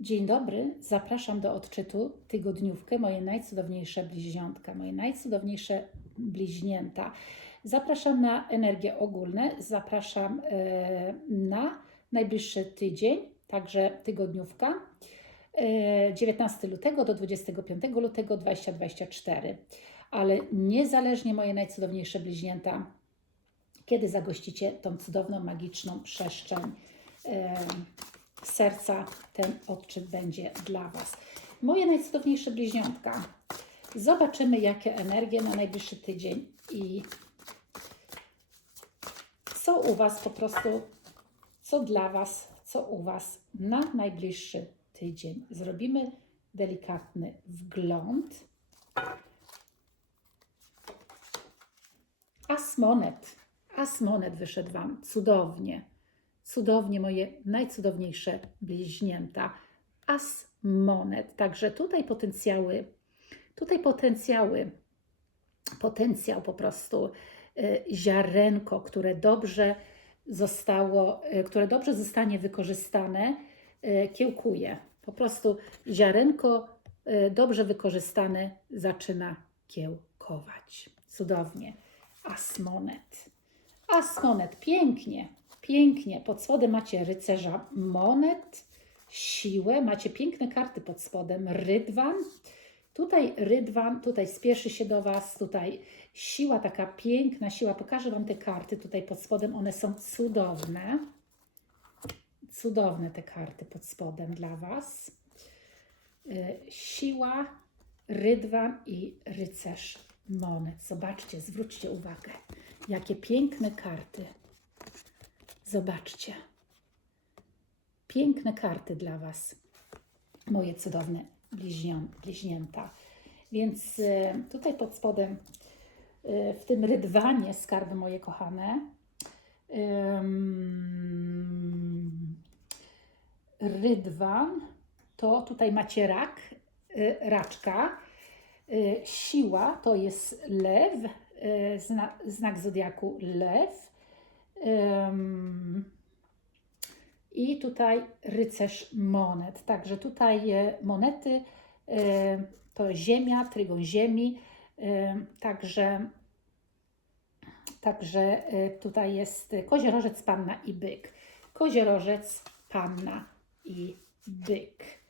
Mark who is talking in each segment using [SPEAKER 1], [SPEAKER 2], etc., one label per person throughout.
[SPEAKER 1] Dzień dobry, zapraszam do odczytu tygodniówkę moje najcudowniejsze bliźniątka, moje najcudowniejsze bliźnięta. Zapraszam na energie ogólne, zapraszam e, na najbliższy tydzień, także tygodniówka. e, 19 lutego do 25 lutego 2024. Ale niezależnie moje najcudowniejsze bliźnięta, kiedy zagościcie tą cudowną, magiczną przestrzeń e, serca, ten odczyt będzie dla Was. Moje najcudowniejsze bliźniątka. Zobaczymy, jakie energie na najbliższy tydzień i co u Was po prostu, co dla Was, co u Was na najbliższy tydzień. Zrobimy delikatny wgląd. Asmonet. Asmonet wyszedł Wam cudownie. Cudownie moje najcudowniejsze bliźnięta. Asmonet. Także tutaj potencjały, tutaj potencjały, potencjał po prostu y, ziarenko, które dobrze zostało, y, które dobrze zostanie wykorzystane, y, kiełkuje. Po prostu ziarenko dobrze wykorzystane zaczyna kiełkować. Cudownie. Asmonet. Asmonet, pięknie, pięknie. Pod spodem macie rycerza monet, siłę, macie piękne karty pod spodem, rydwan. Tutaj rydwan, tutaj spieszy się do Was, tutaj siła, taka piękna siła. Pokażę Wam te karty tutaj pod spodem, one są cudowne. Cudowne te karty pod spodem dla Was. Y, Siła, rydwan i rycerz monet. Zobaczcie, zwróćcie uwagę, jakie piękne karty. Zobaczcie. Piękne karty dla Was, moje cudowne bliźnięta. Więc y, tutaj pod spodem, y, w tym rydwanie, skarby moje kochane, rydwan, to tutaj macie rak, y, raczka, Siła to jest lew, zna, znak zodiaku lew. I tutaj rycerz monet. Także tutaj e, monety y, to ziemia, trygon ziemi. y, Także, także tutaj jest koziorożec, panna i byk. Koziorożec, panna i byk.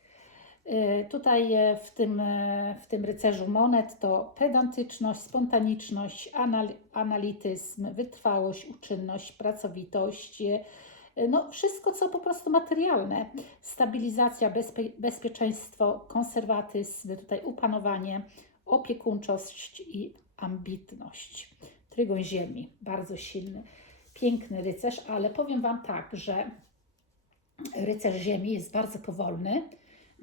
[SPEAKER 1] Y, Tutaj e, w tym, e, w tym rycerzu monet to pedantyczność, spontaniczność, anal, analityzm, wytrwałość, uczynność, pracowitość, e, no wszystko co po prostu materialne. Stabilizacja, bezpie, bezpieczeństwo, konserwatyzm, tutaj upanowanie, opiekuńczość i ambitność. Trygon ziemi, bardzo silny, piękny rycerz, ale powiem Wam tak, że rycerz ziemi jest bardzo powolny,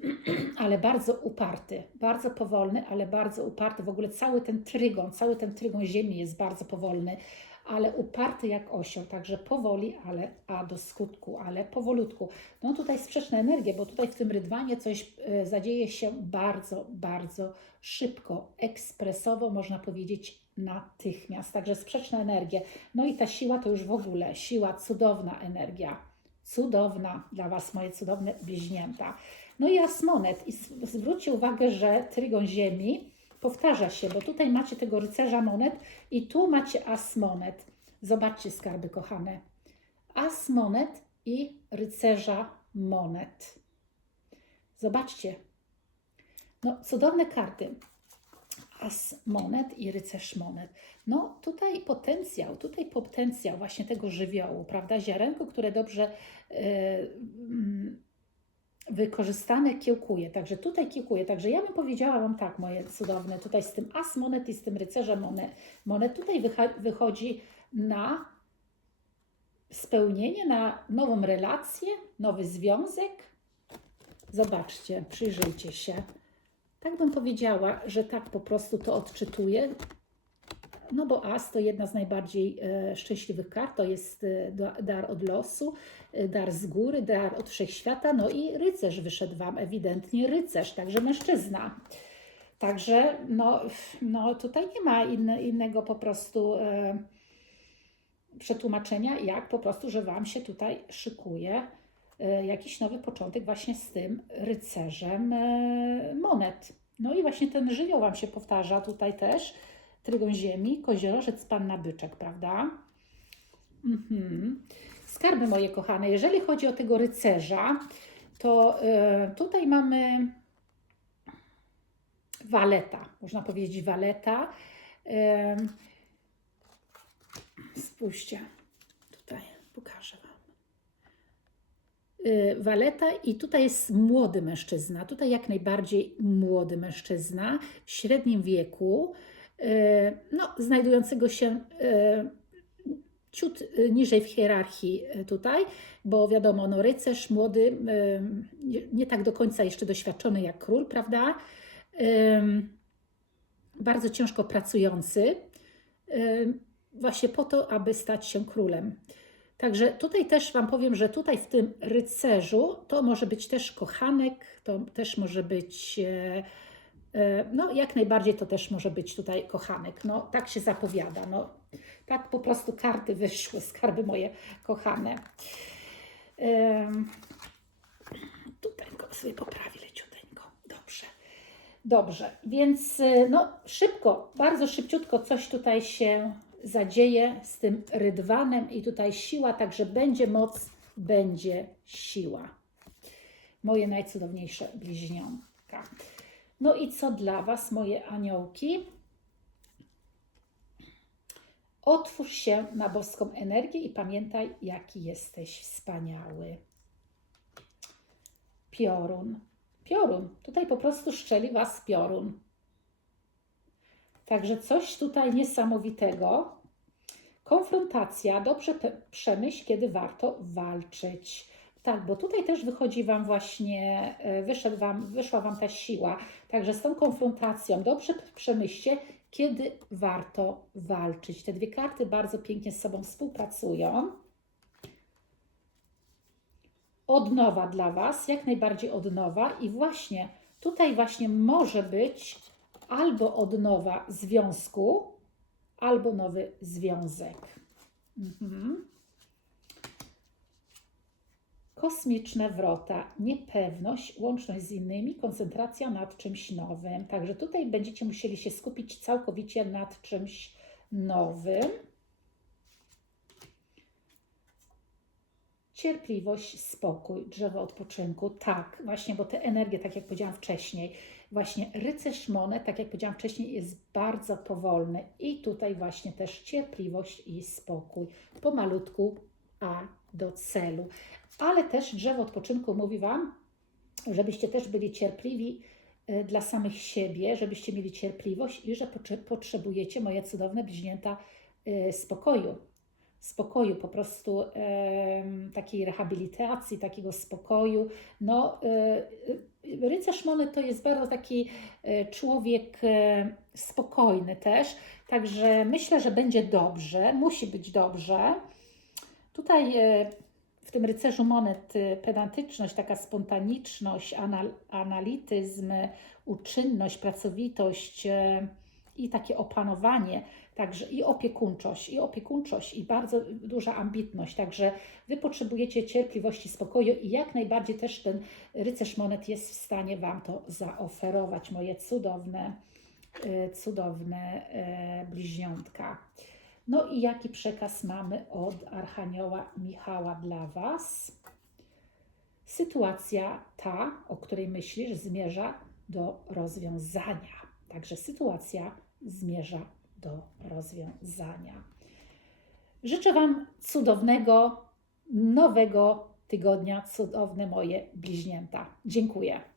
[SPEAKER 1] ale bardzo uparty, bardzo powolny, ale bardzo uparty. W ogóle cały ten trygon, cały ten trygon Ziemi jest bardzo powolny, ale uparty jak osioł, także powoli, ale a do skutku, ale powolutku. No tutaj sprzeczne energie, bo tutaj w tym rydwanie coś e, zadzieje się bardzo, bardzo szybko, ekspresowo, można powiedzieć natychmiast. Także sprzeczne energie. No i ta siła to już w ogóle siła, cudowna energia. Cudowna dla Was, moje cudowne bliźnięta. No i asmonet. I zwróćcie uwagę, że trygon ziemi powtarza się, bo tutaj macie tego rycerza monet i tu macie as monet. Zobaczcie, skarby kochane. As monet i rycerza monet. Zobaczcie. No, cudowne karty. As monet i rycerz monet. No tutaj potencjał, tutaj potencjał właśnie tego żywiołu, prawda? Ziarenko, które dobrze mm, wykorzystane kiełkuje. Także tutaj kiełkuje. Także ja bym powiedziała Wam tak, moje cudowne, tutaj z tym as monet i z tym rycerzem monet, monet tutaj wychodzi na spełnienie, na nową relację, nowy związek. Zobaczcie, przyjrzyjcie się. Tak bym powiedziała, że tak po prostu to odczytuję. No bo as to jedna z najbardziej e, szczęśliwych kart, to jest e, da- dar od losu, e, dar z góry, dar od wszechświata, no i rycerz wyszedł Wam, ewidentnie rycerz, także mężczyzna. Także no, no tutaj nie ma inne, innego po prostu e, przetłumaczenia, jak po prostu, że Wam się tutaj szykuje e, jakiś nowy początek właśnie z tym rycerzem e, monet. No i właśnie ten żywioł Wam się powtarza tutaj też. Trygon ziemi, koziorożec, panna byczek, prawda? Mhm. Skarby moje kochane, jeżeli chodzi o tego rycerza, to e, tutaj mamy waleta, można powiedzieć waleta. E, spójrzcie, tutaj pokażę Wam. E, waleta i tutaj jest młody mężczyzna, tutaj jak najbardziej młody mężczyzna w średnim wieku, no, znajdującego się e, ciut y, niżej w hierarchii tutaj, bo wiadomo, no rycerz młody, nie, tak do końca jeszcze doświadczony jak król, prawda? Bardzo ciężko pracujący, właśnie po to, aby stać się królem. Także tutaj też Wam powiem, że tutaj w tym rycerzu to może być też kochanek, to też może być, e, e, no jak najbardziej to też może być tutaj kochanek. No tak się zapowiada. No, tak po prostu karty wyszły, skarby moje kochane. Ym, tutaj sobie poprawi leciuteńko. Dobrze. Dobrze, więc y, no szybko, bardzo szybciutko coś tutaj się zadzieje z tym rydwanem i tutaj siła, także będzie moc, będzie siła. Moje najcudowniejsze bliźniątka. No i co dla Was, moje aniołki? Otwórz się na boską energię i pamiętaj, jaki jesteś wspaniały. Piorun. Piorun. Tutaj po prostu szczeli Was piorun. Także coś tutaj niesamowitego. Konfrontacja. Dobrze przemyśl, kiedy warto walczyć. Tak, bo tutaj też wychodzi Wam właśnie, e, wyszedł wam, wyszła Wam ta siła. Także z tą konfrontacją dobrze przemyślcie, kiedy warto walczyć. Te dwie karty bardzo pięknie z sobą współpracują. Odnowa dla Was, jak najbardziej odnowa i właśnie tutaj właśnie może być albo odnowa związku, albo nowy związek. Mhm. Kosmiczne wrota, niepewność, łączność z innymi, koncentracja nad czymś nowym. Także tutaj będziecie musieli się skupić całkowicie nad czymś nowym. Cierpliwość, spokój, drzewo odpoczynku. Tak, właśnie, bo te energie, tak jak powiedziałam wcześniej, właśnie rycerz monet, tak jak powiedziałam wcześniej, jest bardzo powolny i tutaj właśnie też cierpliwość i spokój. Pomalutku, a do celu. Ale też drzewo odpoczynku mówi Wam, żebyście też byli cierpliwi y, dla samych siebie, żebyście mieli cierpliwość i że potrze- potrzebujecie, moje cudowne bliźnięta, y, spokoju. Spokoju, po prostu takiej rehabilitacji, takiego spokoju. No, y, rycerz monet to jest bardzo taki człowiek spokojny też, także myślę, że będzie dobrze, musi być dobrze. Tutaj y, w tym rycerzu monet y, pedantyczność, taka spontaniczność, anal, analityzm, uczynność, pracowitość y, i takie opanowanie, także i opiekuńczość, i opiekuńczość, i bardzo duża ambitność. Także Wy potrzebujecie cierpliwości, spokoju i jak najbardziej też ten rycerz monet jest w stanie Wam to zaoferować, moje cudowne, cudowne bliźniątka. No i jaki przekaz mamy od Archanioła Michała dla Was? Sytuacja ta, o której myślisz, zmierza do rozwiązania. Także sytuacja zmierza do rozwiązania. Życzę Wam cudownego, nowego tygodnia, cudowne moje bliźnięta. Dziękuję.